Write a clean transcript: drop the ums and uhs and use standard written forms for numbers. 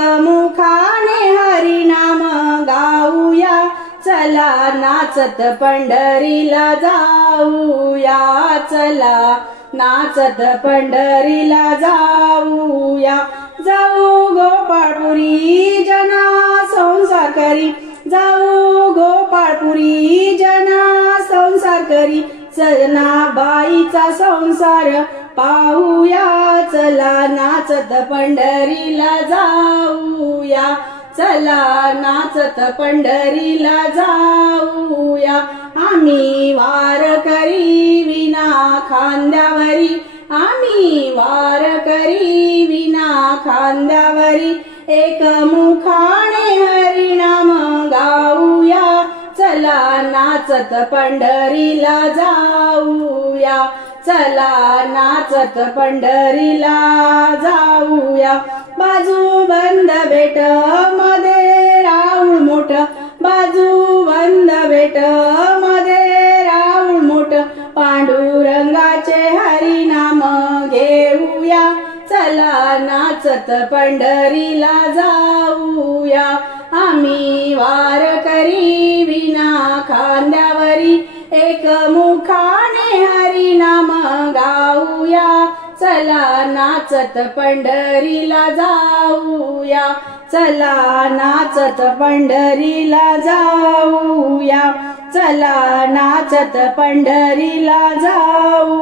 एकमुखाने हरिनाम गाऊया, चला नाचत पंढरीला जाऊया, चला नाचत पंढरीला जाऊया। जाऊ गोपाळपुरी जना संसार करी, जाऊ गोपाळपुरी जना संसार करी, सजनाबाईचा संसार पाहूया, चला नाचत पंढरीला जाऊया, चला नाचत पंढरीला जाऊया। आम्ही वारकरी विना खांद्यावरी, आम्ही वारकरी विना खांद्यावरी, एकमुखाने हरिनाम गाऊया, चला नाचत पंढरीला जाऊया, चला नाचत पंढरीला जाऊया। बाजूबंद बेट मध्ये राऊळ मोठ, बाजूबंद बेट मध्ये राऊळ मोठ, पांडुरंगाचे हरिनाम घेऊया, चला नाचत पंढरीला जाऊया। आम्ही वारकरी विना खांद्यावरी, एकमुखाने हरिनाम गाऊया, चला नाचत पंढरीला जाऊया, चला नाचत पंढरीला जाऊया, चला नाचत पंढरीला जाऊ।